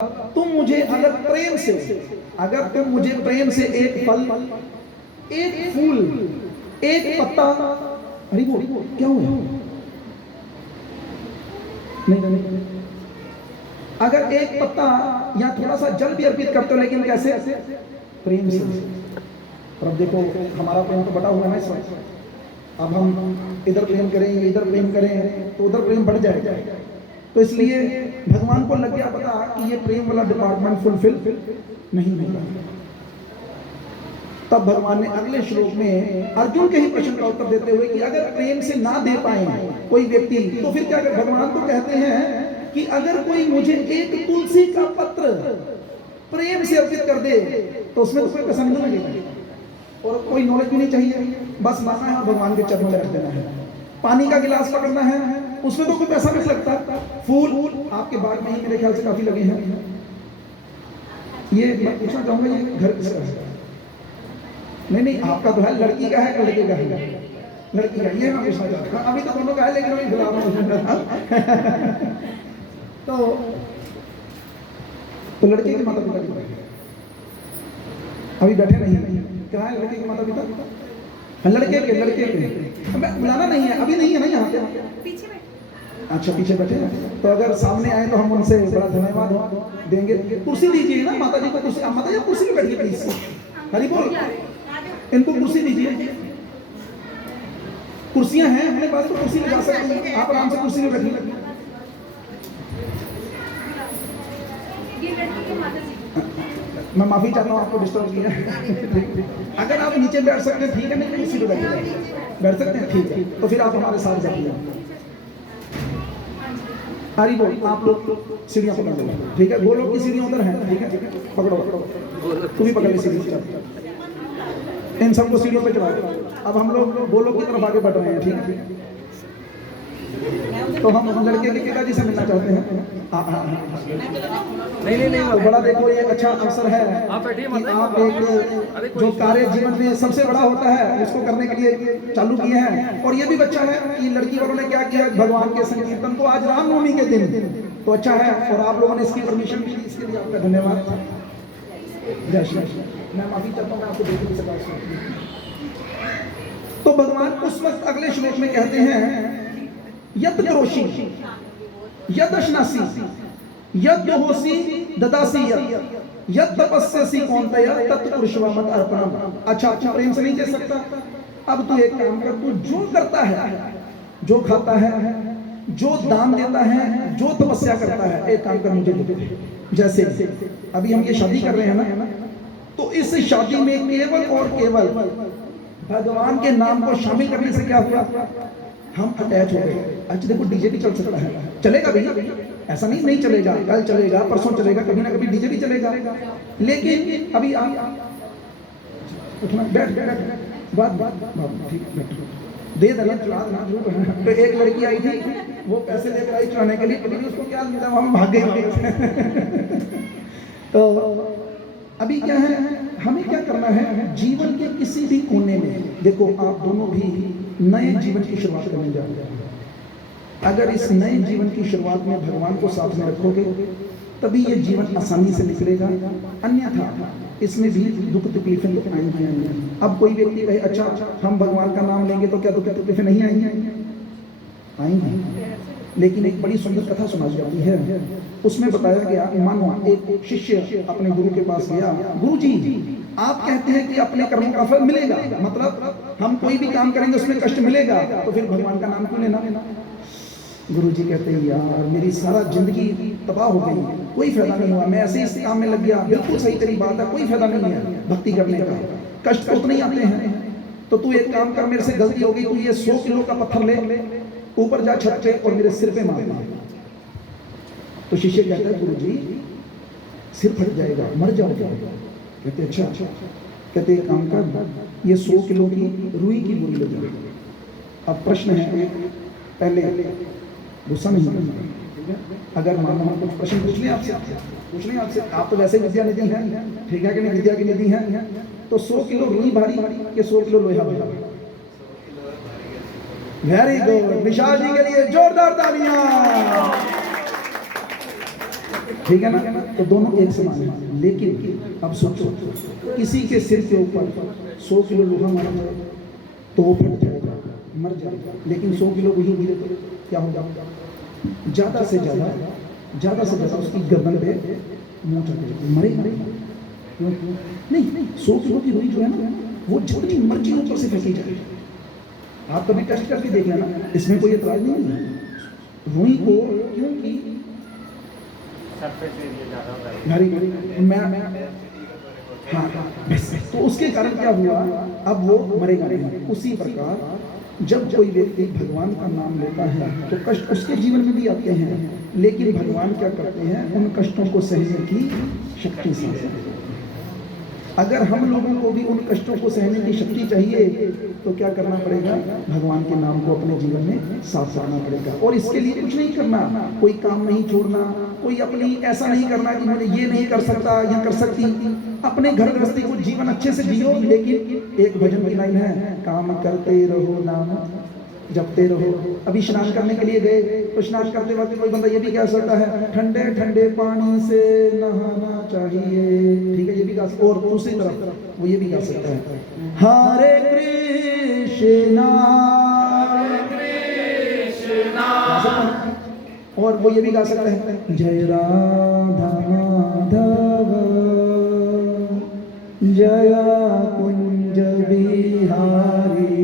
तुम मुझे अगर तुम मुझे प्रेम से एक फल, एक फूल, एक पत्ता, अरे वो क्या हुआ? नहीं, अगर एक पत्ता या थोड़ा सा जल भी अर्पित करते हो, लेकिन कैसे? प्रेम से। और अब देखो हमारा प्रेम तो बटा हुआ है ना इस वक्त। अब हम इधर प्रेम करें, इधर प्रेम करें तो उधर प्रेम बढ़ जाएगा। तो इसलिए भगवान को लग गया पता कि ये प्रेम वाला डिपार्टमेंट फुलफिल नहीं होगा। तब भगवान ने अगले श्लोक में अर्जुन के ही प्रश्न का उत्तर देते हुए कि अगर प्रेम से ना दे पाए कोई व्यक्ति तो फिर क्या करें? भगवान तो कहते हैं कि अगर कोई मुझे एक तुलसी का पत्र प्रेम से अर्पित कर दे तो उसमें तो कोई पैसा नहीं लगेगा और कोई नॉलेज भी नहीं चाहिए, बस लाना है भगवान के चरणों में रख देना है। पानी का गिलास पकड़ना है, उसमें तो कोई पैसा नहीं लगता। फूल आपके बाग में ही मेरे ख्याल से काफी लगे हैं। ये मैं पूछना चाहूंगा, ये घर किसका है? नहीं, आपका तो है, लड़की का है, लड़के का है? लड़की का। ये मैं पूछना चाहता हूँ। अभी तो दोनों का है, लेकिन अभी फिलहाल तो लड़के के माता पिता की अभी बैठे नहीं, क्या है लड़के के माता पिता? लड़के के बुलाना नहीं है, अभी नहीं है ना यहाँ पे। अच्छा, पीछे बैठे हैं। तो अगर सामने आए तो हम उनसे बड़ा धन्यवाद देंगे। कुर्सी दीजिए ना माता जी को, कुर्सी। माता जी कुर्सी पे बैठिए प्लीज। हरी बोल। इनको कुर्सी दीजिए। कुर्सियां हैं हमारे पास, तो कुर्सी में जा सकते हैं आप, आराम से कुर्सी में बैठिए। मैं माफी चाहता हूँ आपको डिस्टर्ब किया। अगर आप नीचे बैठ सकते हैं ठीक है, नहीं कुर्सी पे बैठ सकते हैं ठीक है, तो फिर आप हमारे साथ जाइए। हरी बोल। आप लोग सीढ़ियां पकड़ लो, ठीक है? वो लोग की सीढ़ियां उधर हैं, ठीक है? पकड़ो, तुम भी पकड़ ली सीढ़ी। इन सबको सीढ़ियों पे चढ़ा दो। अब हम लोग वो लोग की तरफ आगे बढ़ रहे हैं, ठीक है? तो हम लड़के के पिताजी से मिलना चाहते हैं। नहीं, तो बड़ा देखो ये अच्छा अवसर है कि आप एक जो कार्य जीवन में सबसे बड़ा होता है उसको करने के लिए चालू किए हैं। और ये भी अच्छा है कि लड़की वालों ने क्या किया, भगवान के संकीर्तन को आज रामनवमी के दिन, तो अच्छा है। और आप लोगों ने इसकी परमिशन भी दी, इसके लिए आपका धन्यवाद। जय श्री कृष्ण। मैं माफी चाहता हूँ, मैं आपको देख नहीं सका। तो भगवान उस वक्त अगले श्लोक में कहते हैं यद करोषि यद अश्नासी यद होसी ददासी यद तपस्यसि कौन्तेय तत्पुरुषवा मत अर्पणम। अच्छा, प्रेम से नहीं दे सकता? अब तू एक काम कर, तू जो करता है, जो खाता है, जो दान देता है, जो तपस्या करता है, एक काम कर मुझे दे। जैसे अभी हम ये शादी कर रहे हैं ना, तो इस शादी में केवल और केवल भगवान के नाम को शामिल करने से क्या हुआ? हम अटैच हो गए। अच्छा देखो, डीजे भी चल सकता है, चलेगा भैया, ऐसा नहीं चलेगा, कल चलेगा, परसों चलेगा, कभी ना कभी डीजे भी चलेगा। लेकिन अभी आप उठना, बैठ बात ठीक, दे देना, चुरा देना। तो एक लड़की आई थी, वो पैसे लेकर आई चुराने के लिए, कभी उसको क्या मिला, हम भाग गए। तो अभी क्या है, हमें क्या करना है? जीवन के किसी भी कोने में देखो, आप दोनों भी नए जीवन की शुरुआत करने जा रहे हैं। अगर इस नए जीवन की शुरुआत में भगवान को साथ में रखोगे तभी ये जीवन आसानी से निकलेगा, अन्यथा इसमें भी दुख तकलीफें आएंगी। अब कोई व्यक्ति कहे अच्छा हम भगवान का नाम लेंगे तो क्या दुख तकलीफें नहीं आएंगी? लेकिन एक बड़ी सुंदर कथा सुनाई जाती है, उसमें बताया गया, मानो एक शिष्य अपने गुरु के पास गया, गुरु जी आप कहते हैं कि अपने कर्मों का फल मिलेगा, मतलब हम कोई भी काम करेंगे उसमें कष्ट मिलेगा, तो फिर भगवान का नाम क्यों लेना? गुरु जी कहते हैं यार मेरी सारा जिंदगी तबाह हो गई, कोई फायदा नहीं हुआ, मैं ऐसे इस काम में लग गया। बिल्कुल सही तेरी बात है, कोई फायदा नहीं है भक्ति करने का, कष्ट तो नहीं आते हैं। तो तू एक काम कर, मेरे से गलती हो गई, तू ये 100 किलो का पत्थर ले, ऊपर जा छत पे और मेरे सिर पे मार दे। तो शिष्य कहता है गुरु जी सिर फट जाएगा, मर जाओगे। कहते अच्छा। कहते एक काम कर, ये 100 किलो की रुई की बोरी ले जाओ। अब प्रश्न है, पहले गुस्सा नहीं करना, अगर मानो हम कुछ प्रश्न पूछ लें आपसे, आप तो वैसे विद्या निधि हैं, ठीक है कि नहीं? विद्या की निधि है, तो 100 किलो रुई भारी के 100 किलो लोहा भारी? वेरी गुड, विशाल जी के लिए जोरदार तालियां। ठीक है ना, तो दोनों एक समान है। लेकिन अब सोचो, किसी के सिर के ऊपर 100 किलो लोहा मारा जाए तो वो फट जाएगा, मर जाएगा, लेकिन 100 किलो वही गिरे तो क्या होगा? ज़्यादा से ज़्यादा उसकी गर्दन पे मुँह चढ़ेगा, मरेगा नहीं। 100 किलो की रुई जो है ना, वो जितनी मर्जी ऊपर से फेंकी जाए, आप कभी टेस्ट करके देख लेना, इसमें कोई एतराज नहीं है। रुई को क्योंकि तो उसके कारण क्या हुआ, अब वो मरेगा नहीं। उसी प्रकार जब कोई व्यक्ति भगवान का नाम लेता है तो कष्ट उसके जीवन में भी आते हैं, लेकिन भगवान क्या करते हैं, उन कष्टों को सहने की शक्ति से। अगर हम लोगों को भी उन कष्टों को सहने की शक्ति चाहिए तो क्या करना पड़ेगा? भगवान के नाम को अपने जीवन में साथ लाना पड़ेगा। और इसके लिए कुछ नहीं करना, कोई काम नहीं छोड़ना, कोई अपनी ऐसा नहीं करना कि मैंने ये नहीं कर सकता या कर सकती। अपने घर गृहस्थी को जीवन अच्छे से जियो, लेकिन एक भजन की लाइन है, काम करते रहो नाम जपते रहो। अभी स्नान करने के लिए गए तो स्नान करते वक्त कोई बंदा ये भी कह सकता है, ठंडे ठंडे पानी से नहाना चाहिए, ठीक है, ये भी कह सकता है। और दूसरी तरफ वो ये भी कह सकता है, हरे कृष्णा और वो ये भी गा सकता है, जय राधा माधव जय कुंज बिहारी,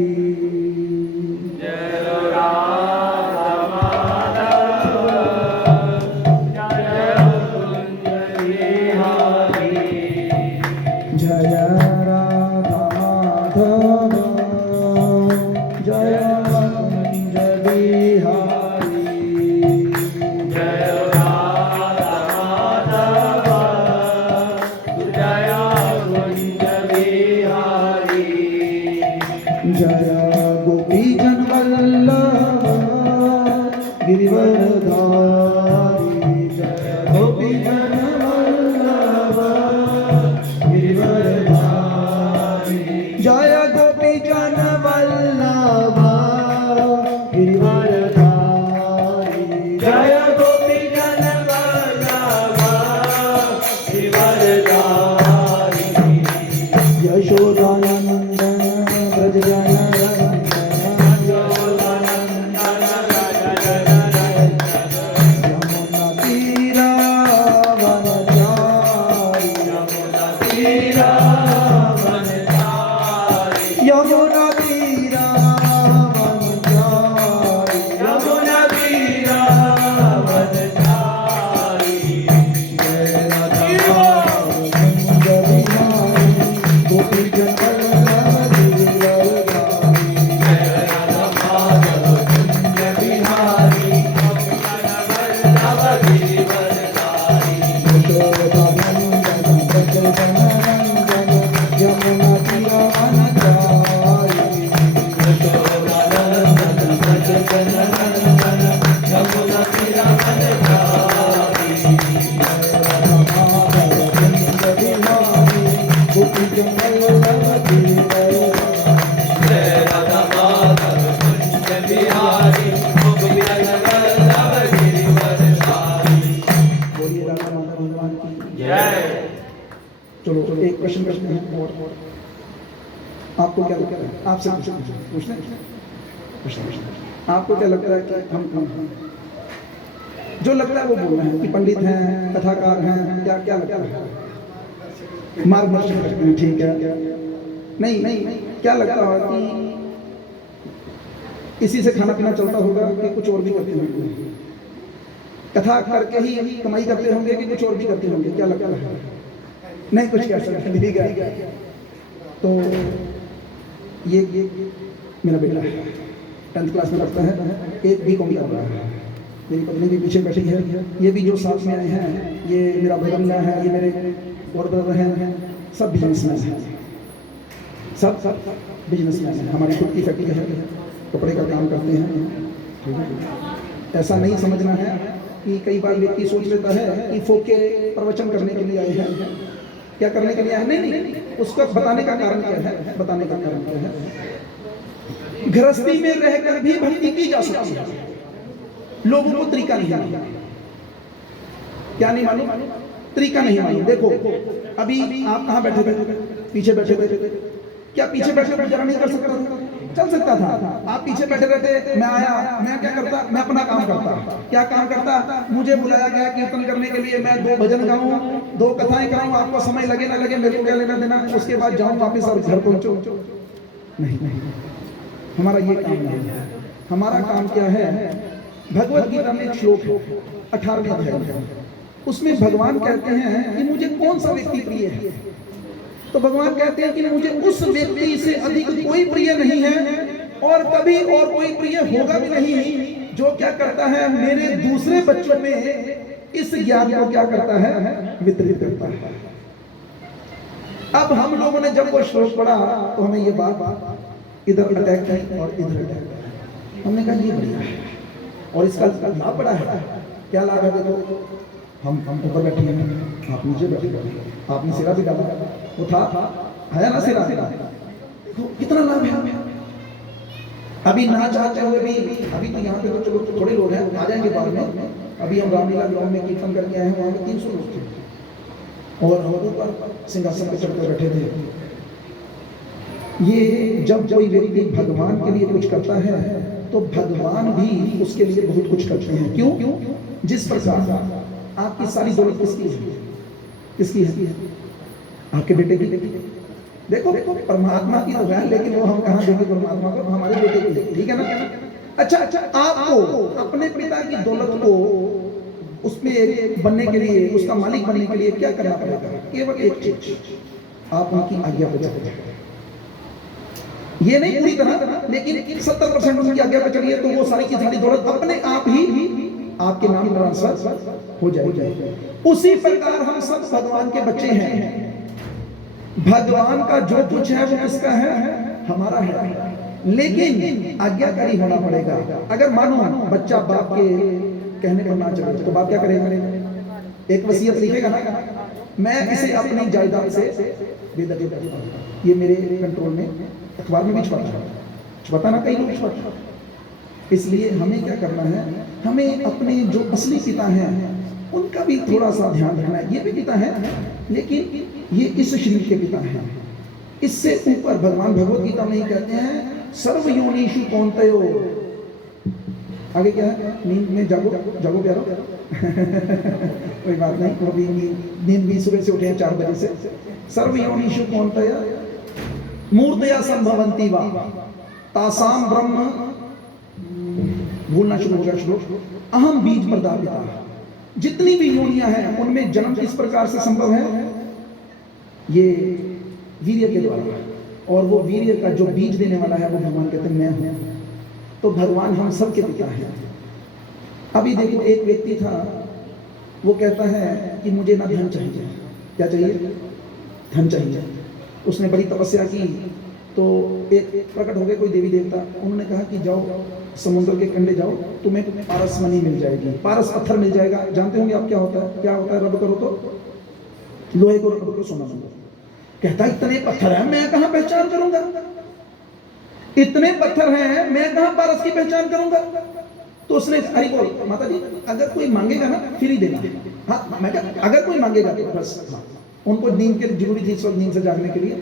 एक प्रश्न करते हैं और आपको क्या लगता है, आपसे पूछना आपको क्या लगता है कि हम जो लगता है वो बोल रहे हैं कि पंडित हैं, कथाकार हैं, क्या क्या लगता है, मार्गदर्शन करते हैं, ठीक है, नहीं क्या लगता है कि इसी से खाना पीना चलता होगा कि कुछ और भी करते होंगे, कथा करके ही कमाई करते होंगे कि कुछ और भी करते होंगे, क्या लगता है? नहीं कुछ कह सकते, ठीक है। तो ये मेरा बेटा 10th क्लास में पढ़ता है, एक B.Com कर रहा है, मेरी पत्नी भी पीछे बैठी है, ये भी जो साथ में आए हैं, ये मेरा भैया है, ये मेरे और ब्रदर हैं, सब बिजनेसमैन हैं, सब बिजनेसमैन हैं। हमारी खुद की फैक्ट्री है, कपड़े का काम करते हैं, ठीक है। ऐसा नहीं समझना है कि कई बार व्यक्ति सोच लेता है कि फोके प्रवचन करने के लिए आए हैं, क्या करने के लिए आए, नहीं, उसको बताने का कारण क्या है, बताने का कारण क्या है, गृहस्थी में रहकर भी भक्ति की जा सकती है, लोगों को तरीका नहीं है। क्या नहीं मालूम? तरीका नहीं मालूम। देखो अभी आप कहाँ बैठे थे? पीछे बैठे थे। क्या पीछे बैठे गुजारा नहीं कर सकता था? चल सकता था। आप पीछे बैठे रहते, मैं आया, मैं क्या करता? मैं अपना काम करता। क्या काम करता? मुझे बुलाया गया कीर्तन करने के लिए, मैं 2 भजन गाऊं, 2 कथाएं कराऊं, आपको समय लगे ना लगे मेरे को क्या लेना देना, उसके बाद जाऊं वापस और घर पहुंचो। नहीं, हमारा ये काम नहीं है। हमारा काम क्या है? भगवत गीता में एक श्लोक है 18वें अध्याय, उसमें भगवान कहते हैं कि मुझे कौन सा व्यक्ति प्रिय है। तो भगवान कहते हैं कि मुझे उस व्यक्ति से अधिक कोई प्रिय नहीं है और कभी और कोई प्रिय होगा भी नहीं, जो क्या करता है मेरे दूसरे बच्चों में इस ज्ञान को क्या करता है? वितरित करता है। अब हम लोगों ने जब वो श्लोक पढ़ा तो हमें ये बात इधर अटैक की और इधर अटैक की। हमने कहा ये बढ़िया है और इसका लाभ बड़ा है। क्या लाभ है? देखो हम ऊपर बैठे हैं, आप नीचे बैठे, आपने सिरा भी डाला, वो था है ना सिरा, देखो कितना लाभ है। अभी ना चाहते हुए भी, अभी तो यहाँ पे तो चलो थोड़े लोग हैं, आ जाएंगे बाद में। अभी हम रामलीला ग्राउंड में कीर्तन करके आए हैं, वहाँ पे 300 लोग थे और हम ऊपर सिंहासन पे चढ़कर बैठे थे। ये जब कोई व्यक्ति भगवान के लिए कुछ करता है तो भगवान भी उसके लिए बहुत कुछ करते हैं। क्यों? जिस प्रकार आपकी सारी दौलत किसकी है? किसकी है? आपके बेटे की। देखो परमात्मा की तो है, लेकिन वो हम कहाँ देंगे परमात्मा को? हमारे बेटे की, ठीक है ना? अच्छा, आपको अपने पिता की दौलत को उसमें बनने के लिए, उसका मालिक बनने के लिए क्या करना पड़ेगा? केवल एक चीज, आप उनकी आज्ञा पर चलिए। ये नहीं पूरी तरह, लेकिन 70% उनकी आज्ञा पर चलिए तो वो सारी की सारी दौलत अपने आप ही आपके नाम ट्रांसफर हो जाएगी। उसी प्रकार हम सब भगवान के बच्चे हैं। भगवान का जो कुछ है वो किसका है? हमारा है, लेकिन आज्ञाकारी होना पड़ेगा। अगर मानो बच्चा बाप के कहने पर ना चले तो बाप क्या करेगा? एक वसीयत लिखेगा ना, मैं इसे अपनी जायदाद से बेदखल करता हूं। ये मेरे कंट्रोल में, अखबार में भी छपता ना, कई लोग छपता। इसलिए हमें क्या करना है? हमें अपने जो असली पिता हैं उनका भी थोड़ा सा ध्यान रखना है। ये भी पिता है, लेकिन ये इस शरीर के पिता हैं। इससे ऊपर भगवान भगवत गीता में ही कहते हैं सर्व योनिषु कौन्तेयो। आगे क्या है? नींद में जागो प्यारो कोई बात नहीं, वो भी नींद भी सुबह से उठे हैं 4 बजे से। सर्व योनिषु कौन्तेय मूर्तया संभवन्ति वा तासाम ब्रह्म, भूलना शुरू हो गया श्लोक, अहम बीज प्रदापिता। जितनी भी योनियां हैं उनमें जन्म किस प्रकार से संभव है? ये वीर्य के द्वारा, और वो वीर्य का जो बीज देने वाला है वो भगवान कहते हैं मैं हूं। तो भगवान हम सबके पिता हैं। अभी देखो एक व्यक्ति था, वो कहता है कि मुझे ना धन चाहिए। क्या चाहिए? धन चाहिए। उसने बड़ी तपस्या की तो एक प्रकट हो गए कोई देवी देवता, उन्होंने कहा कि जाओ समुद्र के कंढे जाओ, तुम्हें पारस मणि मिल जाएगी, पारस पत्थर मिल जाएगा। जानते होंगे आप क्या होता है? क्या होता है? रब करो तो लोहे को रब करो सोना बनो। कहता इतने पत्थर हैं, मैं कहां पहचान करूंगा? इतने पत्थर हैं, मैं कहां पारस की पहचान करूंगा? तो उसने हरि बोल, माता जी अगर कोई मांगेगा ना फिर ही देना। हाँ, मैं कहा अगर कोई मांगेगा तो बस। हाँ, उनको नींद के जरूरी थी इस वक्त नींद से जागने के लिए।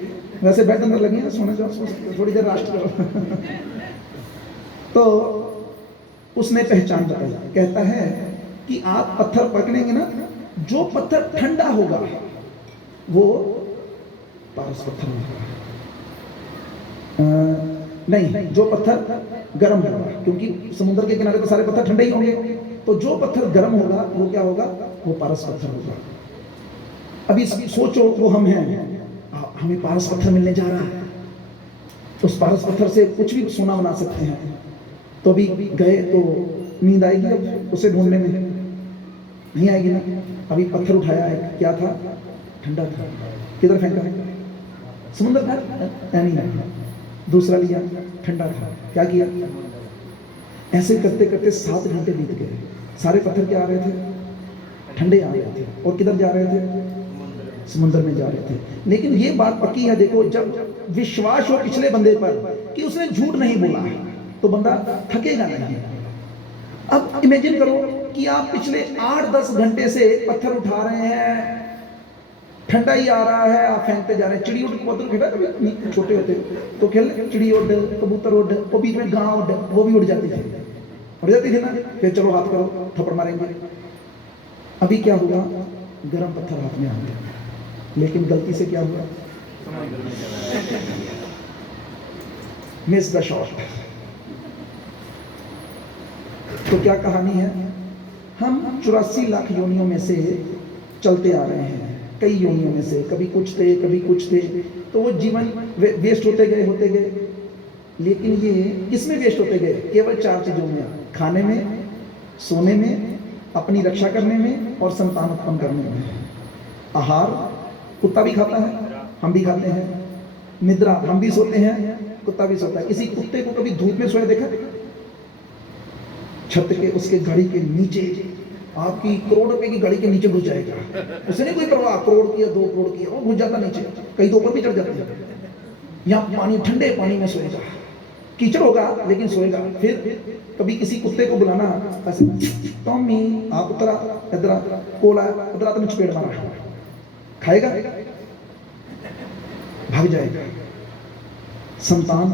वैसे बेड अंदर लगे हैं, सोने जाओ, थोड़ी देर रेस्ट करो तो उसने पहचान बताई। कहता है कि आप पत्थर पकड़ेंगे ना, जो पत्थर ठंडा होगा वो पारस पत्थर होगा। नहीं, जो पत्थर गर्म होगा, क्योंकि समुद्र के किनारे तो सारे पत्थर ठंडे ही होंगे, तो जो पत्थर गर्म होगा वो क्या होगा? वो पारस पत्थर होगा। अभी सोचो वो हम हैं, हमें पारस पत्थर मिलने जा रहा है, उस पारस पत्थर से कुछ भी सोना बना सकते हैं। तो अभी गए तो नींद आएगी अब उसे ढूंढने में? नहीं आएगी ना। अभी पत्थर उठाया है, क्या था? ठंडा था। किधर फेंका? समुद्र था? नहीं, दूसरा लिया, ठंडा था। क्या किया? ऐसे करते करते 7 घंटे बीत गए। सारे पत्थर क्या आ रहे थे? ठंडे आ रहे थे। और किधर जा रहे थे? समुद्र में जा रहे थे। लेकिन ये बात पक्की है, देखो जब विश्वास हो पिछले बंदे पर कि उसने झूठ नहीं बोला तो बंदा थकेगा नहीं। अब इमेजिन करो कि आप पिछले 8-10 घंटे से पत्थर उठा रहे हैं, ठंडा ही आ रहा है, आप फेंकते जा रहे हैं। चिड़ी उड़ कबूतर खेला कभी छोटे होते तो खेल, चिड़ी उड़, कबूतर उड़, वो बीच में गांव उड़, वो भी उड़ जाती थी ना। फिर चलो हाथ करो, थप्पड़ मारेंगे। अभी क्या हुआ, गरम पत्थर हाथ में आ गया, लेकिन गलती से क्या हुआ, मिस द शॉट। तो क्या कहानी है, हम 84 लाख योनियों में से चलते आ रहे हैं, कई योनियों में से, कभी कुछ थे कभी कुछ थे, तो वो जीवन वेस्ट होते गए। लेकिन ये किसमें वेस्ट होते गए, केवल 4 चीजों में, खाने में, सोने में, अपनी रक्षा करने में और संतान उत्पन्न करने में। आहार कुत्ता भी खाता है, हम भी खाते हैं। निद्रा, हम भी सोते हैं, कुत्ता भी सोता है। किसी कुत्ते को कभी धूप में सोए देखा, छत के उसके घड़ी के नीचे, आपकी करोड़ रुपए की घड़ी के नीचे घुस जाएगा, उसे नहीं कोई परवाह, करोड़ की या 2 करोड़ की, वो घुस जाता नीचे, कहीं तो ऊपर भी चढ़ जाती है। यहाँ पानी, ठंडे पानी में सोएगा, कीचड़ होगा लेकिन सोएगा। फिर कभी किसी कुत्ते को बुलाना, ऐसे टॉमी आप उतरा, इधर कोला उतरा, तो मुझे पेड़ मारा, खाएगा, भाग जाएगा। संतान,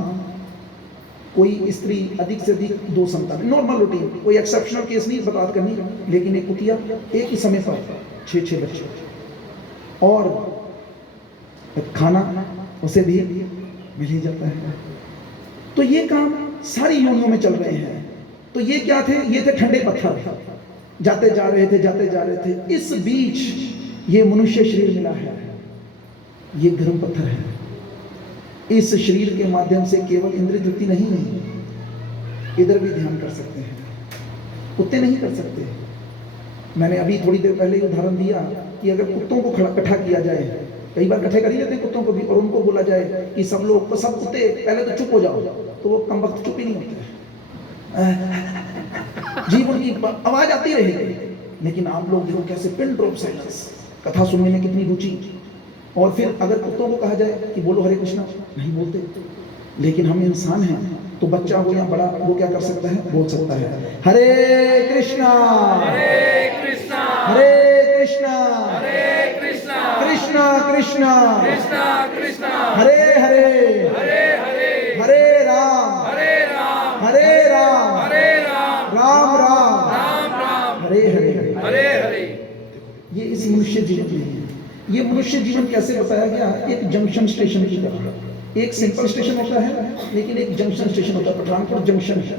कोई स्त्री अधिक से अधिक 2 संतान, नॉर्मल रूटीन, कोई एक्सेप्शनल केस नहीं बर्बाद करनी। लेकिन एक कुतिया एक ही समय पर 6 बच्चे, और खाना उसे भी मिल ही जाता है। तो ये काम सारी योनियों में चल रहे हैं। तो ये क्या थे, ये थे ठंडे पत्थर, जाते जा रहे थे। इस बीच ये मनुष्य शरीर मिला है, ये गर्म पत्थर है। इस शरीर के माध्यम से केवल इंद्रिय तृप्ति नहीं है, इधर भी ध्यान कर सकते हैं, कुत्ते नहीं कर सकते। मैंने अभी थोड़ी देर पहले उदाहरण दिया कि अगर कुत्तों को इकट्ठा किया जाए, कई बार इकट्ठे कर ही लेते हैं कुत्तों को भी, और उनको बोला जाए कि सब लोग, सब कुत्ते पहले तो चुप हो जाओ, तो वो कम वक्त चुप ही नहीं होते, जीवन की आवाज आती रहेगी। लेकिन आप लोग देखो कैसे पिन ड्रॉप साइलेंस, कथा सुनने में कितनी रुचि। और फिर अगर कुत्तों को कहा जाए कि बोलो हरे कृष्णा, नहीं बोलते। लेकिन हम इंसान हैं, तो बच्चा हो या बड़ा, वो क्या कर सकता है, बोल सकता है हरे कृष्णा हरे कृष्णा हरे कृष्णा हरे कृष्णा कृष्णा कृष्णा कृष्णा कृष्णा हरे हरे हरे हरे हरे राम हरे राम हरे राम हरे राम राम राम राम राम हरे हरे हरे हरे। ये इस मनुष्य जीवन में है। ये मनुष्य जीवन कैसे बताया गया, एक जंक्शन स्टेशन की तरह। एक सिंपल स्टेशन होता है, लेकिन एक जंक्शन स्टेशन होता है, पठानकोट जंक्शन है।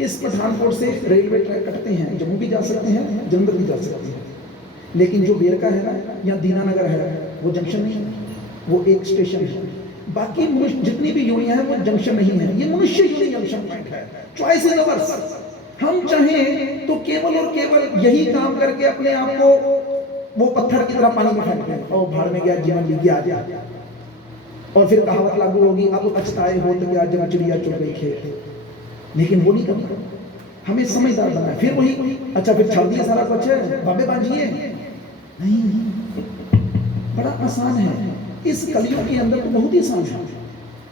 इस पठानकोट से रेलवे ट्रैक कटते हैं, जम्मू भी जा सकते हैं, जलंधर भी जा सकते हैं। लेकिन जो बेरका है ना, या दीनानगर है, वो जंक्शन नहीं है, वो एक स्टेशन है। बाकी जितनी भी योनियां हैं वो जंक्शन नहीं है, ये मनुष्य योनि जंक्शन पॉइंट है। Choice is ours. हम चाहें तो केवल और केवल यही काम करके अपने आप को वो पत्थर की तरह पानी में फेंक दें, और भाड़ में गया, जीवन भी गया, और फिर कहावत लागू होगी, अब पछताए हो तो क्या जब चिड़िया चुग गई खेत। लेकिन वो नहीं करना, हमें समझदार बनना है। फिर वही, अच्छा फिर छाड़ दिए सारा कुछ है, बाबे बाजिए, नहीं, बड़ा आसान है। इस कलयुग के अंदर तो बहुत ही आसान है।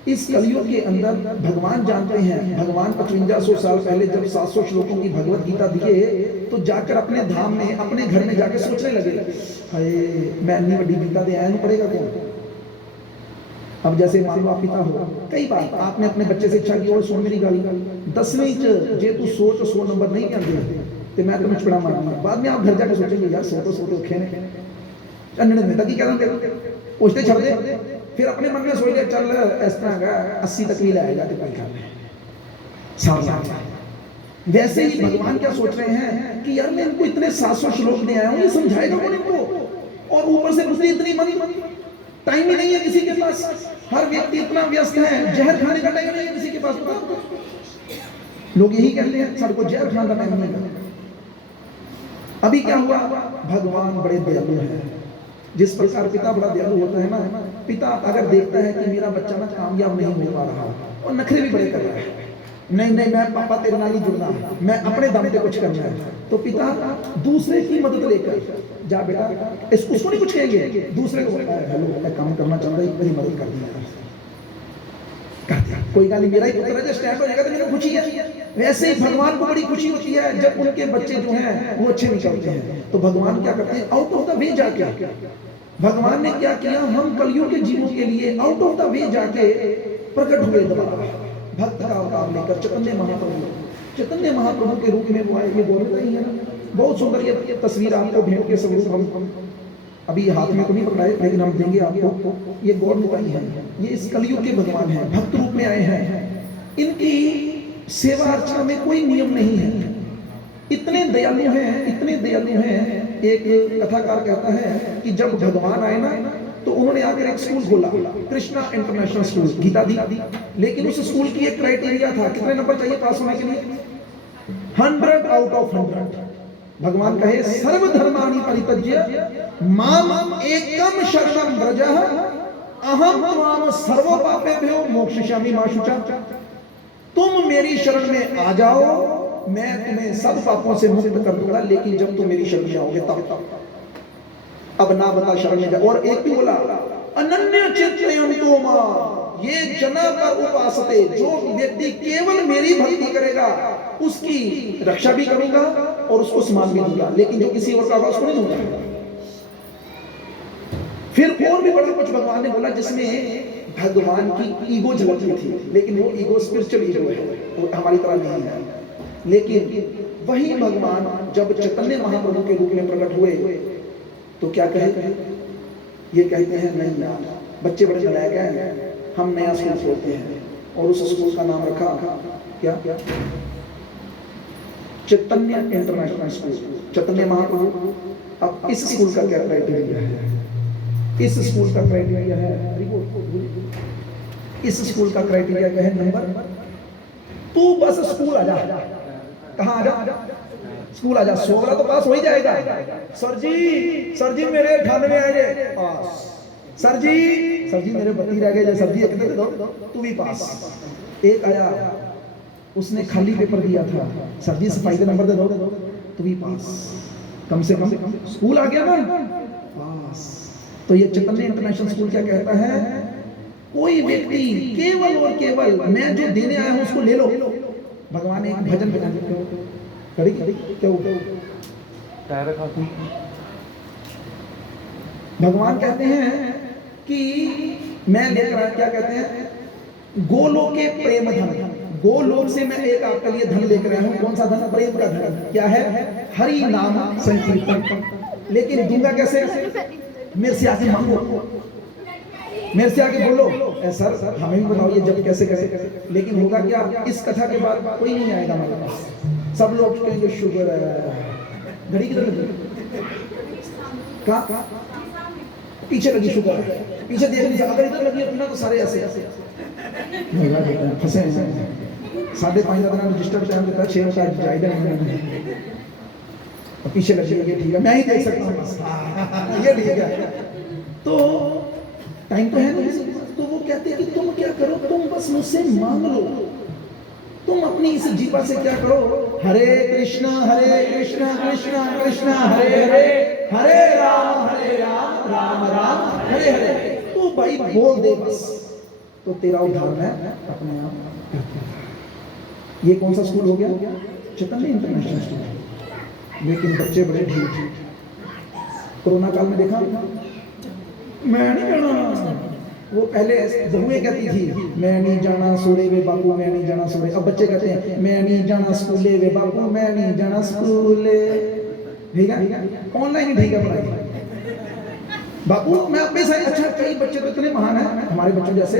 इस कलयुग के अंदर भगवान जानते हैं, भगवान 5500 साल पहले जब 700 श्लोकों की भगवत गीता दिए, तो जाकर अपने धाम में, अपने घर में जाकर सोचने लगे, हाय मैं इतनी बड़ी गीता दे आया हूं, पढ़ेगा कौन। अब जैसे मान लो आप पिता हो, कई बार आपने अपने बच्चे से इच्छा की, और सुन मेरी गाली, 10वीं जे तू 100 नंबर नहीं आते तो मैं तुम्हें चुड़ा मारूंगा। बाद में आप घर जाकर सोचेंगे, यार 100 खेने अन्य की क्या पूछते छड़ दे। फिर अपने मन में सोच लिया, चल इस तरह का 80 तक भी लाएगा तो कोई काम नहीं। वैसे ही भगवान क्या सोच रहे हैं कि यार मैं इनको इतने 700 श्लोक दे आया हूं, ये समझाएगा कौन इनको। और ऊपर से मुझे इतनी टाइम ही नहीं है किसी के पास, हर व्यक्ति इतना व्यस्त है, जहर खाने का टाइम नहीं है किसी के पास। लोग यही कहते हैं, सर को जहर खाने का टाइम नहीं है। अभी क्या हुआ, भगवान बड़े दयालु हैं। जिस प्रकार पिता बड़ा दयालु होता है ना, पिता अगर देखता है कि मेरा बच्चा ना कामयाब नहीं हो पा रहा, और नखरे भी बड़े कर रहा है, नहीं मैं पापा तेरे नाल ही जुड़ना, मैं अपने दम पे कुछ करना है, तो पिता दूसरे की मदद लेकर, जा बेटा, उसको नहीं कुछ कहेंगे, दूसरे को हेलो मैं काम करना चाहता हूँ, मेरी मदद कर दिया, कोई गाली मेरा ही पुत्र है, जो स्टैंड हो जाएगा तो मेरे खुशी है। वैसे ही भगवान को बड़ी खुशी होती है जब उनके बच्चे जो हैं वो अच्छे निकलते हैं। तो भगवान क्या करते हैं, आउट ऑफ द वे जाके, भगवान ने क्या किया, हम कलयुग के जीवों के लिए आउट ऑफ द वे जाके प्रकट हुए दोबारा भक्त का अवतार लेकर। चैतन्य महाप्रभु के रूप में वो आए। ये बोलता ही है ना, बहुत सुंदर ये तस्वीर आपको भेड़ के स्वरूप हम अभी हाथ में तो नहीं पकड़ाए, लेकिन हम देंगे आपको। ये गौर निताई है, ये इस कलयुग के भगवान हैं, भक्त रूप में आए हैं। इनकी सेवा अर्चना में कोई नियम नहीं है, इतने दयालु हैं, इतने दयालु हैं। एक कथाकार कहता है कि जब भगवान आए ना तो उन्होंने आकर एक स्कूल खोला, कृष्णा इंटरनेशनल स्कूल, गीता दी। लेकिन उस स्कूल की एक क्राइटेरिया था, कितने नंबर चाहिए पास होने के लिए? 100 आउट ऑफ 100। भगवान कहे सर्वधर्माणि परित्यज्य माम एकम शरणं व्रज अहम त्वाम सर्व पापेभ्यो मोक्षयिष्यामि मा शुचा। तुम मेरी शरण में आ जाओ, मैं तुम्हें सब पापों से मुक्त कर दूंगा, लेकिन जब तुम मेरी शरण में आओगे तब। अब ना बता शरण में जाओ। और एक भी बोला अनन्य चित्तयन्तो मां ये जना पर उपासते, जो व्यक्ति केवल मेरी भक्ति करेगा उसकी रक्षा भी करूंगा और उसको सम्मान भी दूंगा, लेकिन जो किसी और का होगा उसको नहीं दूंगा। फिर और भी बड़ा कुछ भगवान ने बोला जिसमें भगवान की ईगो झलकती थी, लेकिन वो ईगो स्पिरिचुअल ईगो है, वो हमारी तरह नहीं है। लेकिन वही भगवान जब चैतन्य महाप्रभु के रूप में प्रकट हुए तो क्या कहे, ये कहते हैं नहीं यार, बच्चे बड़े नालायक हैं, हम नया स्कूल खोलते हैं। और उस स्कूल का नाम रखा क्या, चैतन्य इंटरनेशनल स्कूल, चैतन्य महाप्रभु। अब इस स्कूल का क्या क्राइटेरिया है? इस स्कूल का क्राइटेरिया है, इस स्कूल का क्राइटेरिया क्या है? नंबर, तू बस स्कूल आ जा। कहाँ आ जा? स्कूल आ जा। 100 वाला तो पास हो ही जाएगा। सर जी मेरे 98 आ गए पास। सर जी मेरे 32 रह गए। सर जी कितने दे दो, तू भी पास। एक आया, उसने खाली पेपर दिया था, सर जी सफाई के नंबर दे दो, तू भी पास। कम से कम स्कूल आ गया ना, पास। तो ये चैतन्य इंटरनेशनल स्कूल क्या कहता है, कोई व्यक्ति केवल और केवल मैं जो देने आया हूं उसको ले लो। भगवान ने एक भजन बजा करी क्या भगवान कहते हैं कि मैं लेकर आया, क्या कहते हैं, गोलोके प्रेम धन। गोलोक से मैं एक आपके लिए धन लेकर आया हूं। कौन सा धन? प्रेम का धन। क्या है? हरि नाम संकीर्तन। लेकिन दूंगा कैसे? मेरे से आके मांगो, मेरे से आके बोलो। सर हमें भी बताओ ये जब कैसे कैसे। लेकिन होगा क्या, इस कथा के बाद कोई नहीं आएगा हमारे पास। सब लोग कहेंगे शुगर है। घड़ी किधर लगी? कहाँ? पीछे लगी शुगर, पीछे देख लीजिए। अगर इधर लगी अपना तो सारे ऐसे फंसे हैं। 5:30 का रजिस्टर्ड टाइम देता है, 6 बजे जाएगा। पीछे लगी है, ठीक है, मैं ही देख सकता हूँ, ये ठीक है। तो टाइम तो है नहीं। तो वो कहते हैं कि तुम क्या करो, तुम बस मुझसे मांग लो। तुम अपनी इस जीवा से क्या करो, हरे कृष्णा कृष्णा कृष्णा हरे हरे, हरे राम राम राम हरे हरे। तू भाई बोल दे बस, तो तेरा उद्धार मैं अपने आप। ये कौन सा स्कूल हो गया? चैतन्य इंटरनेशनल स्कूल। लेकिन बच्चे बड़े ढीठ। कोरोना काल में देखा, मैं नहीं जाना। वो पहले बहुएं कहती थी मैं नहीं जाना सोरे वे बापू, मैं नहीं जाना सोरे। अब बच्चे कहते हैं मैं नहीं जाना स्कूले वे बापू, मैं नहीं जाना स्कूले। ठीक है, ऑनलाइन ही ठीक है पढ़ाई। बापू मैं अपने से अच्छा, कई बच्चे तो इतने महान हैं हमारे बच्चों जैसे।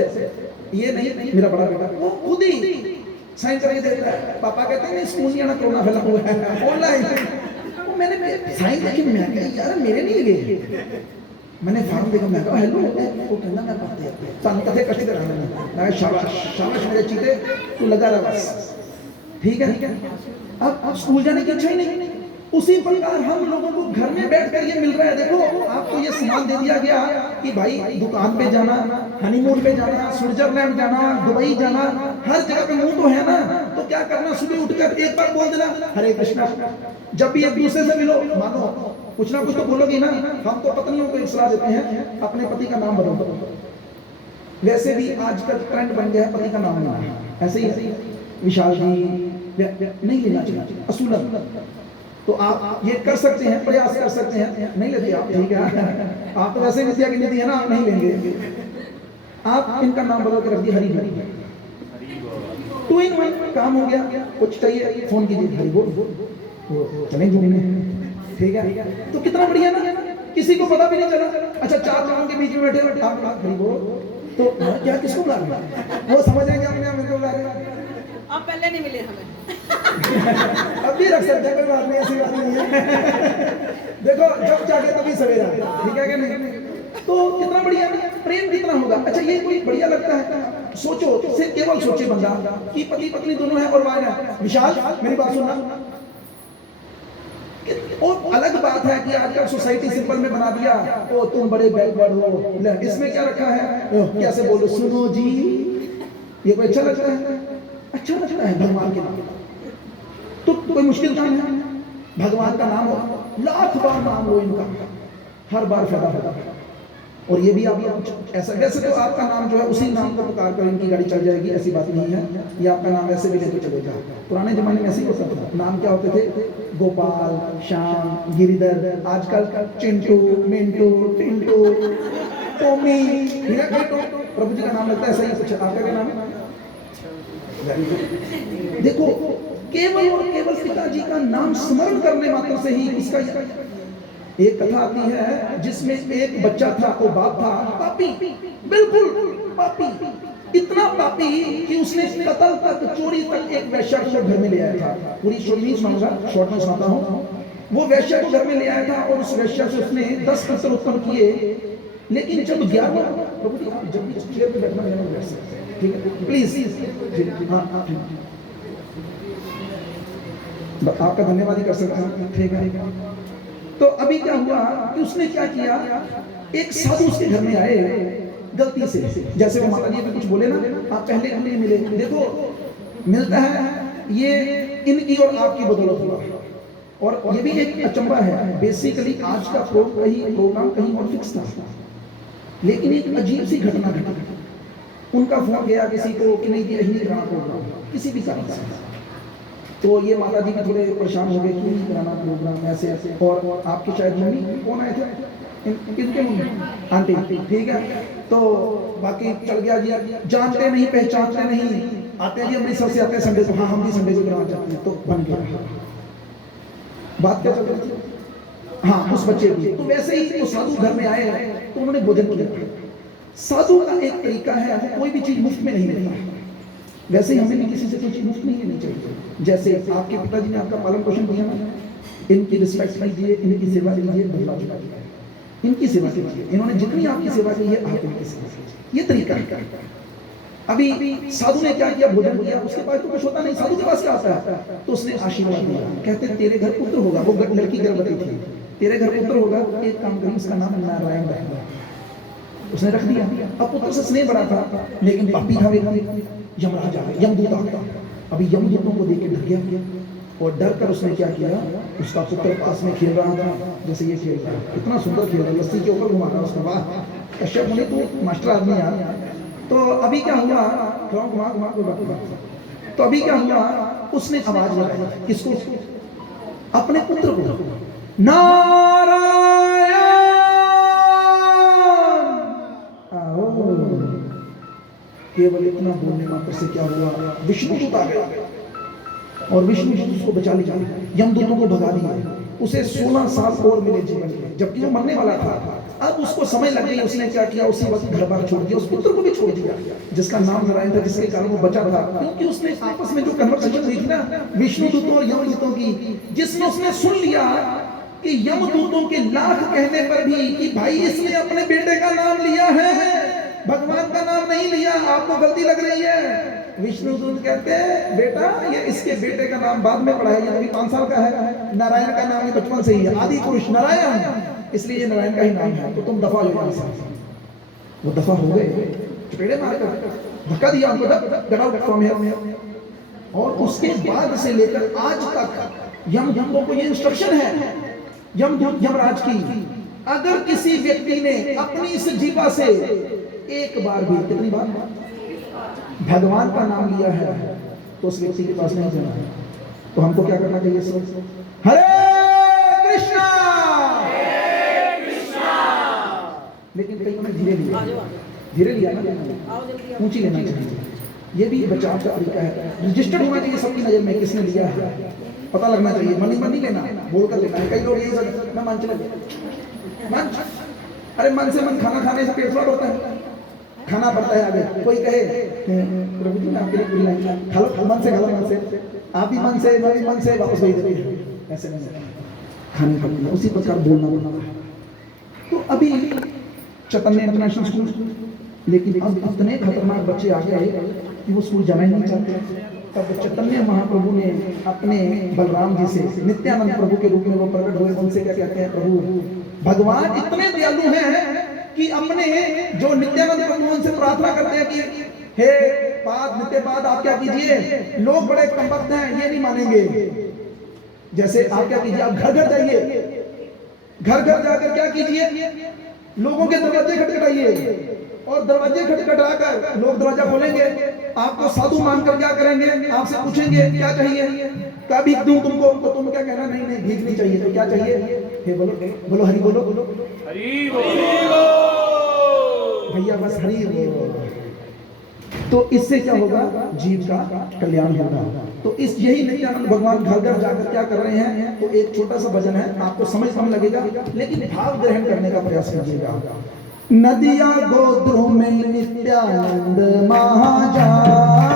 ये नहीं, मेरा बड़ा बेटा वो खुद ही साइन करके देता है। पापा कहते हैं स्कूल नहीं आना, कोरोना फैला हुआ है, ऑनलाइन। मैंने साइन देखी, मैं कहा यार मेरे नहीं लगे। मैंने फॉर्म देखा, मैं कहा हेलो, वो कहना मैं पढ़ते हैं कथे कष्ट कराना। मैं शाबाश शाबाश मेरे चीते, तू लगा रहा बस। ठीक है, अब स्कूल जाने की इच्छा ही नहीं। उसी प्रकार हम लोगों को घर में बैठकर ये मिल रहा है। देखो आपको ये सामान दे दिया गया कि भाई दुकान पे जाना, हनीमून पे जाना, स्विट्जरलैंड जाना, दुबई जाना, हर जगह पे मुंह तो है ना। तो क्या करना, सुबह उठकर एक बार बोल देना हरे कृष्णा। जब भी एक दूसरे से मिलो, मानो कुछ ना कुछ तो बोलोगी ना। हम तो पत्नियों को सलाह देते हैं अपने पति का नाम बदलो। वैसे भी आजकल ट्रेंड बन गया है पति का नाम लेना, ऐसे ही विशाल जी नहीं लेना चाहिए असूलन। तो आप ये कर सकते हैं, प्रयास कर सकते हैं, नहीं लेते आप, ठीक है, आप तो वैसे विद्या की निधि है ना, आप नहीं लेंगे। आप इनका नाम बदल के रख दिए हरी हरी, 2 in 1 काम हो गया। कुछ चाहिए फोन कीजिए हरी बोल, वो चलें घूमने, ठीक है। तो कितना बढ़िया ना, किसी को पता भी नहीं चला। अच्छा 4 लोगों के बीच में बैठे हो, आप हरी बोल, तो क्या किसको बुला रहे हैं, वो समझ रहे हैं कि अपने मेरे को बुला रहे हैं। आप पहले नहीं मिले हमें। अब भी रख सकते हैं, कोई बात नहीं, ऐसी बात नहीं है। देखो जब जागे तभी सवेरा, ठीक है कि नहीं। तो कितना बढ़िया प्रेम कितना होगा। अच्छा ये कोई बढ़िया लगता है, सोचो, सिर्फ केवल सोचे बंदा कि पति पत्नी दोनों है और वार है। विशाल मेरी बात सुनना, और अलग बात है कि आजकल सोसाइटी सिंपल में बना दिया, ओ तुम बड़े बैकवर्ड हो, इसमें क्या रखा है, कैसे बोलो, सुनो जी, ये कोई अच्छा लगता है? अच्छा लगता है भगवान के नाम, तो कोई मुश्किल काम है? भगवान का नाम हो, लाख बार नाम लो इनका, हर बार फायदा होगा। और ये भी आप लोग ऐसा, वैसे तो आपका नाम जो है उसी नाम को पुकार कर इनकी गाड़ी चल जाएगी, ऐसी बात नहीं है। ये आपका नाम ऐसे भी लेके चलेगा। पुराने जमाने में ऐसे ही होता था, नाम क्या होते थे, गोपाल, श्याम, गिरिधर, आजकल चिंटू, मिंटू, टिंटू, टोमी, प्रभु जी का नाम लगता है ऐसा ही कुछ। आपका क्या नाम है? देखो केवल और केवल पिताजी का नाम स्मरण करने मात्र से ही इसका, एक कथा आती है जिसमें एक बच्चा था, वो बाप था पापी, बिल्कुल पापी, इतना पापी कि उसने कत्ल तक, चोरी तक एक वैश्या को घर में ले आया था। पूरी स्टोरी नहीं सुनाऊंगा, शॉर्ट में सुनाता हूँ। वो वैश्या को घर में ले आया था और उस वैश्या से उसने 10 पुत्र उत्पन्न किए, लेकिन जब 11, प्रभु जी आप जब भी चेयर पे बैठना बैठ सकते हैं, ठीक है प्लीज। हाँ आपका धन्यवाद ही कर सकते हैं, ठीक है। तो अभी क्या हुआ कि उसने क्या किया, एक साधु उसके घर में आए गलती से, जैसे वो माता जी भी कुछ बोले ना, आप पहले हमने मिले, देखो मिलता है ये इनकी और आपकी बदौलत हुआ। और ये भी एक अचंबा है, बेसिकली आज का प्रोग्राम कहीं और फिक्स था, लेकिन एक अजीब सी घटना घटी। उनका फोन गया किसी को कि नहीं यही नहीं कराना प्रोग्राम, किसी भी कारण से। तो ये माता जी भी थोड़े परेशान हो गए, क्यों नहीं कराना प्रोग्राम ऐसे ऐसे। और आपकी शायद मम्मी कौन आए थे, किनके मम्मी, आंटी, ठीक है। तो बाकी चल गया जी, जानते नहीं पहचानते नहीं, आते भी अमृतसर से आते हैं संडे को, हाँ हम भी संडे को कराना चाहते हैं, तो बन गया। बात क्या चल रही थी, हाँ उस बच्चे की। तो वैसे ही वो साधु घर में आए तो उन्होंने भोजन किया। साधु का एक तरीका है, कोई भी चीज मुफ्त में नहीं मिलता, वैसे ही हमें भी किसी से कोई चीज मुफ्त नहीं लेनी चाहिए। जैसे आपके पिताजी ने आपका पालन पोषण किया ना, इनकी रिस्पेक्ट कीजिए, इनकी सेवा कीजिए, बदला चुकाइए, इनकी सेवा कीजिए। इन्होंने जितनी आपकी सेवा की है आप इनकी सेवा कीजिए, ये तरीका है। अभी साधु ने क्या किया, भोजन किया, उसके पास तो कुछ होता नहीं, साधु के पास क्या आता है, तो उसने आशीर्वाद दिया, कहते तेरे घर पुत्र होगा, वो लड़की गर्भवती थी, तेरे घर पुत्र होगा, एक काम करिए उसका नाम नारायण रखना। उसने रख दिया। अब पुत्र से स्नेह बड़ा था, लेकिन पापी था, यमराज आ गया, यमदूत आ गया। अभी यमदूतों को देख के डर गया, और डर कर उसने क्या किया, उसका पुत्र पास में खेल रहा था, जैसे ये खेल रहा है, इतना सुंदर खेल रहा है, लस्सी के ऊपर घुमा रहा है उसको, वाह कश्यप मुनि तो मास्टर आदमी यार। तो अभी क्या हुआ, घुमा घुमा कोई बात। तो अभी क्या हुआ, उसने आवाज लगाई, किसको, अपने पुत्र को, नारायण आओ। केवल इतना बोलने मात्र से क्या हुआ, विष्णुदूत आ गया और विष्णुदूत उसको बचा लिया, यमदूतों को भगा दिया। उसे 16 साल और मिले जीवन के, जबकि वो मरने वाला था। अब उसको समय लग गई, उसने क्या किया, उसी वक्त घर बार छोड़ दिया, उस पुत्र को भी छोड़ दिया जिसका नाम नारायण था, जिसके कारण वो बचा था। क्योंकि उसने आपस में जो कन्वर्सेशन हुई थी ना विष्णुदूतों और यमदूतों की, जिसमें उसने सुन लिया कि यमदूतों के लाख कहने पर भी कि भाई इसने अपने बेटे का नाम लिया है, भगवान का नाम नहीं लिया, आपको गलती लग रही है। विष्णुदूत कहते हैं बेटा ये इसके बेटे का नाम बाद में पड़ा है, ये अभी 5 साल का है, नारायण का नाम ये बचपन से ही है, आदि पुरुष नारायण, इसलिए ये नारायण का ही नाम है, तो तुम दफा हो जाओ। वो दफा हो गए, चपेड़े मारकर धक्का दिया उनको, गेट आउट फ्रॉम हियर। और उसके बाद से लेकर आज तक यमदूतों को ये इंस्ट्रक्शन है, यमराज की, अगर किसी व्यक्ति ने अपनी इस जीवा से एक बार भी, कितनी बार भगवान का नाम लिया है तो उस व्यक्ति के पास नहीं जाना है। तो हमको क्या करना चाहिए सर? हरे कृष्णा, लेकिन कईयों ने धीरे लिया, धीरे लिया ना, ऊंची लेना चाहिए। ये भी बचाव का तरीका है। रजिस्टर्ड होना चाहिए सबकी नजर में किसने लिया है, पता लगना चाहिए। मन नहीं लेना, बोल कर लेना है। कई लोग यही सोचते मैं मन चला मन, अरे मन से मन खाना खाने से पेट थोड़ा होता है, खाना पड़ता है। आगे कोई कहे प्रभु जी ने आपके लिए लाइन खा लो, मन से खा लो, मन से आप भी मन से, मैं भी मन से, वापस वही देते हैं। ऐसे नहीं खानी पड़ती है, उसी प्रकार बोलना है। तो अभी चैतन्य इंटरनेशनल स्कूल, लेकिन अब इतने खतरनाक बच्चे आ गए कि वो स्कूल जाना ही नहीं चाहते। तब चैतन्य महाप्रभु ने अपने बलराम जी से, नित्यानंद प्रभु के रूप में वो प्रकट हुए। उनसे क्या कहते हैं? प्रभु भगवान इतने दयालु हैं कि अपने जो नित्यानंद प्रभु उनसे प्रार्थना करते हैं कि हे पाद नित्य पाद आप क्या कीजिए, लोग बड़े कमबख्त हैं ये नहीं मानेंगे। जैसे आप क्या कीजिए, आप घर घर जाइए, घर घर जाकर क्या कीजिए, लोगों के दरवाजे खटखटाइए, और दरवाजे खटखटाकर लोग दरवाजा खोलेंगे, आपको साधु मानकर क्या करेंगे, आपसे पूछेंगे क्या चाहिए, क्या भीख दूं तुमको, तो तुम क्या कहना? नहीं नहीं भीख नहीं चाहिए। तो क्या चाहिए? हे बोलो बोलो हरि बोलो, हरि बोलो भैया, बस हरि बोलो। तो इससे क्या होगा? जीव का कल्याण होगा। तो इस यही नित्यानंद भगवान घर घर जाकर क्या कर रहे हैं? तो एक छोटा सा भजन है, आपको समझ कम लगेगा, लेकिन भाव ग्रहण करने का प्रयास कीजिएगा। नदिया गोद्रों में नित्यानंद महाजान,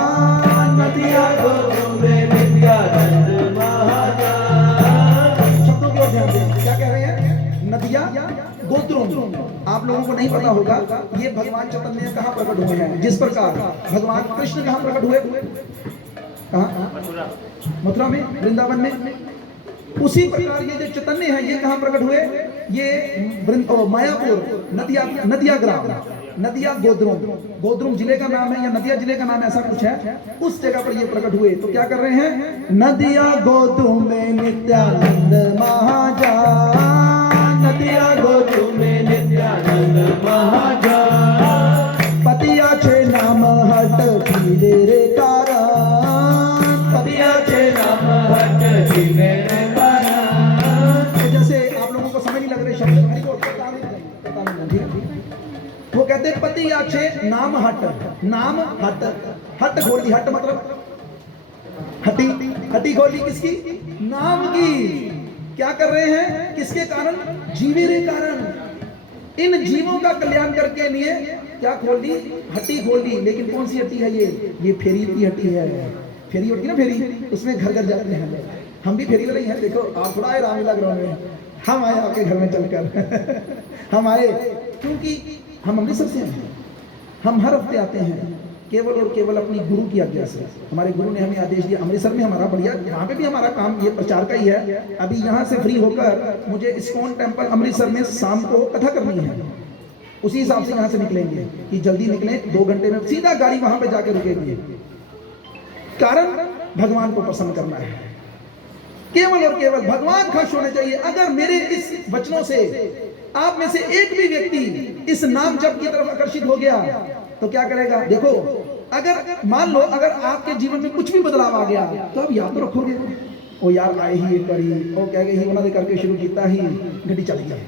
नदिया गोद्रों में नित्यानंद महाजान। शब्दों की ओर ध्यान दें, क्या कह रहे हैं? नदिया गोत्रों में। आप लोगों को नहीं पता होगा ये भगवान चैतन्य कहाँ प्रकट हुए हैं। जिस प्रकार भगवान कृष्ण कहाँ प्रकट हुए? कहाँ? मथुरा में, वृंदावन में। उसी प्रकार ये जो चैतन्य है ये कहाँ प्रकट हुए? ये मायापुर, नदिया ग्राम, नदिया गोद्रुम, गोद्रुम जिले का नाम है या नदिया जिले का नाम है, ऐसा कुछ है। उस जगह पर ये प्रकट हुए। तो क्या कर रहे हैं? नदिया गोद्रुम में नित्यानंद महाजान, नदिया गोद्रुम में नित्यानंद महाजान, पतिया छे नाम हट धीरे रे कारण, पतिया छे नाम हट धीरे रे। वो कहते हैं पति आछे नाम हट, नाम हट, हट खोली, हट मतलब हटी, हटी खोली किसकी? नाम की। क्या कर रहे हैं? किसके कारण? जीवेरे कारण। इन जीवों का कल्याण करके लिए क्या खोली? हट्टी खोली। लेकिन कौन सी हट्टी है ये फेरी की हट्टी है। फेरी होती है ना, फेरी, उसमें घर घर जाते हैं। हम भी फेरी वाले हैं। देखो आप थोड़ा आए रामलीला ग्राउंड में, हम आए आपके घर में चलकर हम आए क्योंकि हम अमृतसर से हैं। हम हर हफ्ते आते हैं केवल और केवल अपनी गुरु की आज्ञा से। हमारे गुरु ने हमें आदेश दिया। अमृतसर में हमारा बढ़िया, यहाँ पे भी हमारा काम ये प्रचार का ही है। अभी यहाँ से फ्री होकर मुझे इस्कॉन टेम्पल अमृतसर में शाम को कथा करनी है। उसी हिसाब से यहाँ से निकलेंगे कि जल्दी निकले, 2 घंटे में सीधा गाड़ी वहां पे जाके रुकेगी। कारण भगवान को प्रसन्न करना है। केवल और केवल भगवान खुश होने चाहिए। अगर मेरे इस वचनों से आप में से एक भी व्यक्ति इस नाम जप की तरफ आकर्षित हो गया तो क्या करेगा? देखो अगर मान लो अगर आपके जीवन में कुछ भी बदलाव आ गया तो आप याद तो रखोगे, ओ यार आए ही एक बारी, ओ क्या गई उन्होंने करके शुरू किया ही गड्डी चल गई।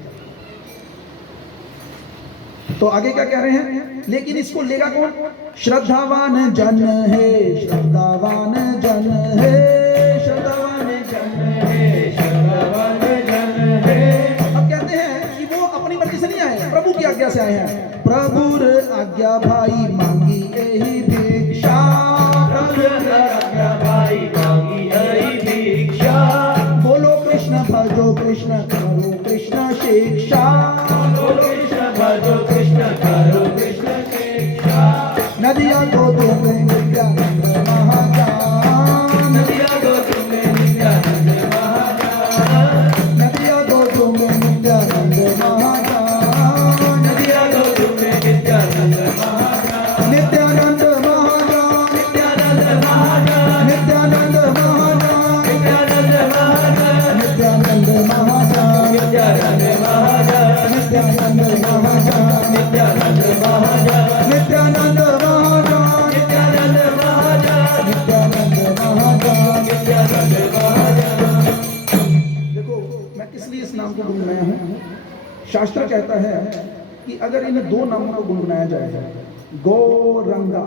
तो आगे क्या कह रहे हैं? लेकिन इसको लेगा कौन? श्रद्धावान जन है, श्रद्धावान जन है, श्रद्धावान जन है, श्रद्धावान जन है। अब कहते हैं कि वो अपनी मर्जी से नहीं आए, प्रभु की आज्ञा से आए हैं। प्रभुर आज्ञा भाई मांगी यही भिक्षा, प्रभुर आज्ञा भाई मांगी यही भिक्षा। बोलो कृष्ण भजो कृष्ण करो कृष्ण शिक्षा, बोलो कृष्ण भजो कृष्ण करो कृष्ण शिक्षा। नदिया गोद्रों में नित्यानंद महाजान, नदिया गोद्रों में नित्यानंद महाजान, नदिया गोद्रों में नित्यानंद महाजान, नदिया गोद्रों में नित्यानंद महाजान, नित्यानंद महाजान, नित्यानंद महाजान, नित्यानंद महाजान, नित्यानंद महाजान, नित्यानंद महाजान, नित्यानंद महाजान, नित्यानंद महाजान, नित्यानंद महाजान। शास्त्र कहता है कि अगर इन दो नामों को गुनगुनाया जाए, गौरंगा,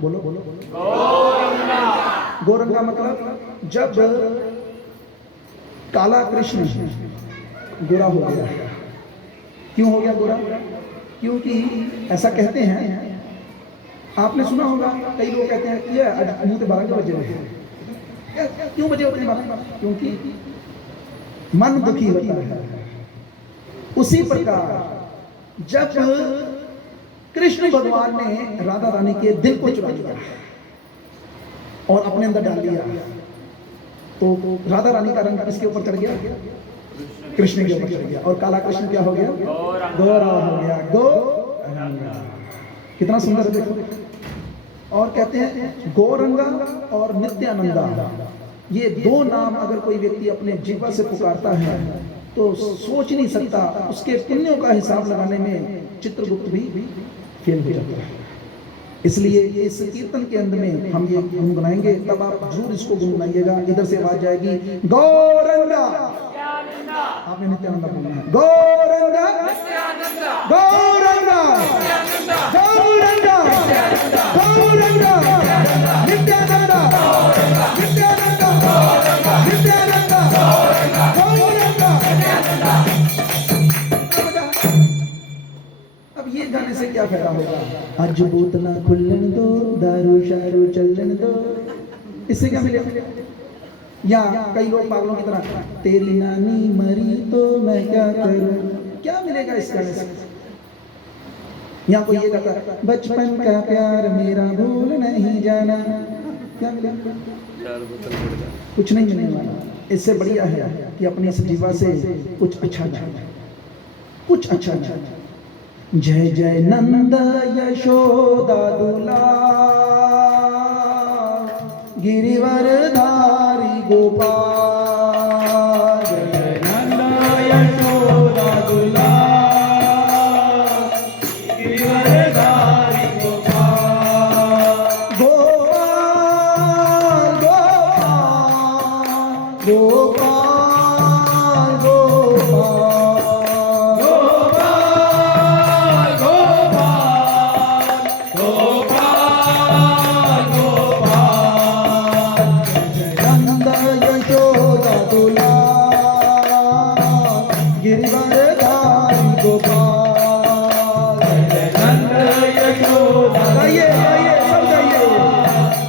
बोलो बोलो, गौरंगा मतलब जब काला कृष्ण गोरा हो गया। क्यों हो गया गोरा? क्योंकि ऐसा कहते हैं, आपने सुना होगा, कई लोग कहते हैं कि आज मुंह के 12 बजे हैं। क्यों बजे होते हैं? क्योंकि मन दुखी होता है। उसी प्रकार जब कृष्ण भगवान ने राधा रानी के दिल को चुरा लिया और अपने अंदर डाल दिया, तो राधा रानी का रंग किसके ऊपर चढ़ गया? कृष्ण के ऊपर चढ़ गया। और काला कृष्ण क्या हो गया? गोरा हो गया। गौरंगा, कितना सुंदर है देखो। और कहते हैं गौरंगा और नित्यानंदा, ये दो नाम अगर कोई व्यक्ति अपने जीवा से पुकारता है तो सोच नहीं सकता, उसके पुण्यों का हिसाब लगाने में चित्रगुप्त भी फेल हो जाता है। इसलिए इस कीर्तन के अंत में हम ये गुनगुनाएंगे, तब आप जरूर इसको गुनगुनाइएगा। इधर से आवाज जाएगी गौरंगा, आपने नित्यानंदा बोलना है। गौरंगा गौरंगा गौरंगा गौरंगा नित्यानंदा नित्यानंदा नित्यानंदा गौरंगा। अब ये गाने से क्या फायदा होगा? आज बोतला खुलन दो, दारू शारू चलन दो, इससे क्या मिलेगा? या कई लोग पागलों की तरह, तेरी नानी मरी तो मैं क्या करूं, क्या मिलेगा इस गाने से? या कोई ये कहता बचपन का प्यार मेरा भूल नहीं जाना, क्या मिलेगा? कुछ नहीं मिलने वाला। इससे बढ़िया है कि अपनी इस जीवा से कुछ अच्छा जाए, कुछ अच्छा जाए। जय जय नंद यशोदा दूला, गिरिवरधारी गोपाल। जय नंद यशोदा दूला, गिरिवरधारी गोपाल। गोपाल गोपाल गोपाल गोपाल गोपाल नंद यशोदा दूला, गिरिवरधारी गोपाल। नंद यशोदा, गाइए गाइए सब गाइए,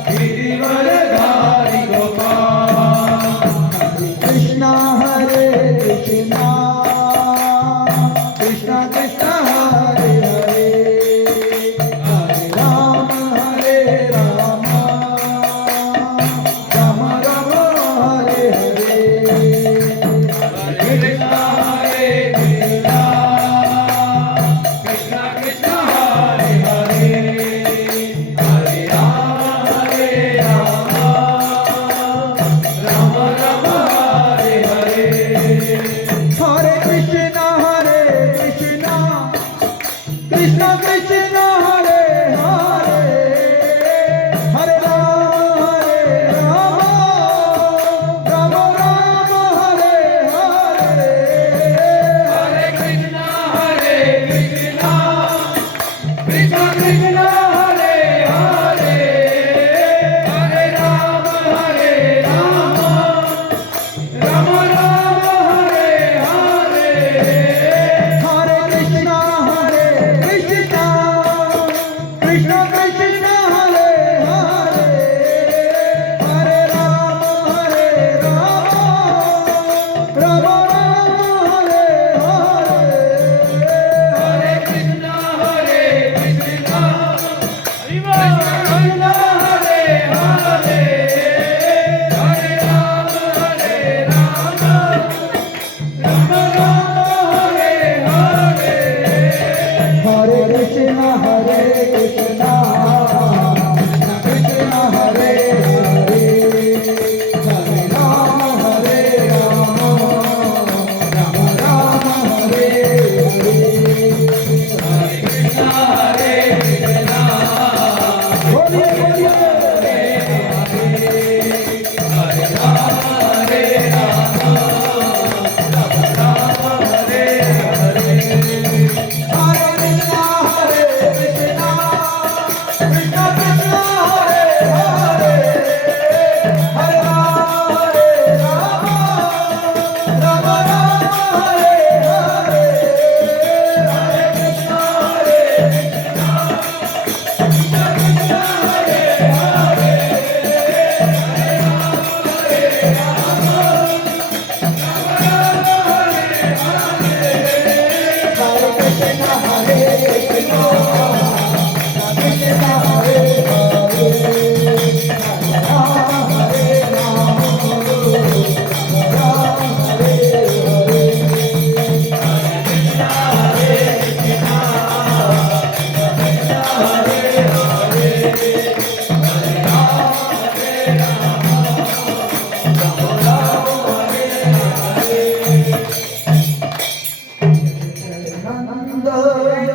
गिरिवरधारी गोपाल। कृष्णा हरे कृष्णा, कृष्णा कृष्णा हरे हरे, हरे राम राम राम हरे हरे। कृष्णा हरे कृष्णा, कृष्णा कृष्णा हरे हरे, हरे राम राम राम हरे हरे। हरे कृष्णा कृष्णा कृष्णा हरे हरे, हरे राम राम राम हरे हरे। हरे कृष्णा कृष्णा कृष्णा हरे हरे, हरे राम राम राम हरे हरे। हरे कृष्णा कृष्णा कृष्णा कृष्णा हरे हरे, हरे राम राम राम हरे हरे। हरे कृष्णा कृष्णा कृष्णा हरे हरे, हरे राम राम हरे हरे। हरे कृष्णा कृष्णा कृष्णा हरे हरे, हरे राम राम हरे हरे। हरे कृष्णा कृष्णा, बोलिए बोलिए, हरे राम राम हरे हरे। नंद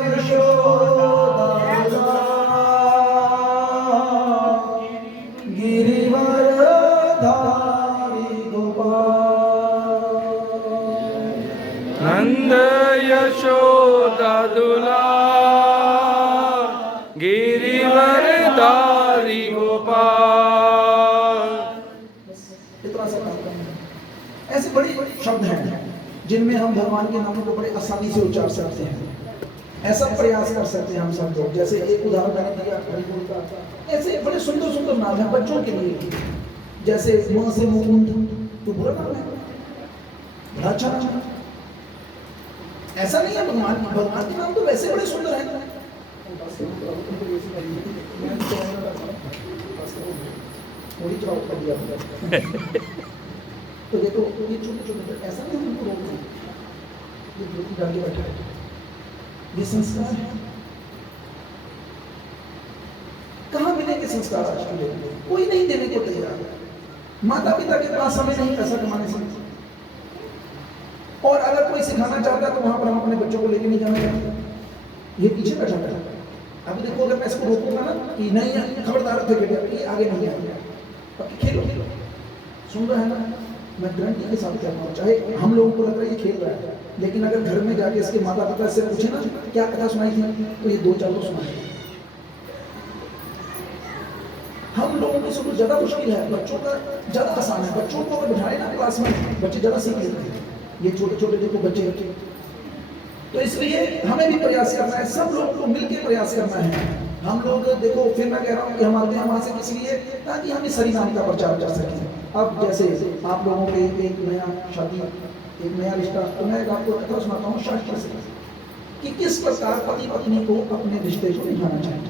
यशोदा गिरिवरधारी गोपाल। नंद यशोदा दुलार गिरिवरधारी गोपाल। इतना सा काम करना है। ऐसे बड़े शब्द हैं जिनमें हम भगवान के नामों को बड़े आसानी से उच्चार सकते हैं। ऐसा प्रयास कर सकते हैं हम सब लोग। जैसे एक उदाहरण मैंने दिया हरिबोल का, ऐसे बड़े सुंदर सुंदर नाम हैं बच्चों के लिए। जैसे म से मुकुंद, तो बुरा नाम है, बड़ा अच्छा नाम है। ऐसा नहीं है, भगवान के नाम तो वैसे बड़े सुंदर हैं। तो ये तो ये छोटे छोटे, ऐसा नहीं उनको रोक रहे, ये ज्योति डाल के बैठा है, ये संस्कार है। कहाँ मिलेंगे संस्कार आज के लोगों को? कोई नहीं देने को तैयार है। माता पिता के पास समय नहीं पैसा कमाने से, और अगर कोई सिखाना चाहता है तो वहां पर हम अपने बच्चों को लेके नहीं जाना चाहते, ये पीछे बैठा है। अभी देखो, अगर मैं इसको रोकूंगा ना कि नहीं खबरदार थे बेटा, ये आगे नहीं आएगा, खेलो खेलो, सुन रहा है ना? मैं गारंटी के साथ कहता हूँ, चाहे हम लोगों को लग रहा है ये खेल रहा है, लेकिन अगर घर में जाके इसके माता पिता से पूछे ना क्या कथा सुनाई थी, तो ये 2-4 तो सुनाए। हम लोगों की सबसे ज्यादा मुश्किल है, बच्चों का ज्यादा आसान है। बच्चों को अगर बिठाए ना क्लास में, बच्चे ज्यादा सीख लेते हैं। ये छोटे छोटे देखो बच्चे, तो इसलिए हमें भी प्रयास करना है, सब लोगों को मिलकर प्रयास करना है। हम लोग देखो, फिर मैं कह रहा हूँ कि हम आते हैं वहां से किस लिए, ताकि हम इस हरि नाम का प्रचार कर सकें। अब जैसे आप लोगों के एक नया शादी, एक नया रिश्ता, तो मैं आपको कथा सुनाता हूँ शास्त्र से कि किस प्रकार पति पत्नी को अपने रिश्ते को निभाना चाहिए।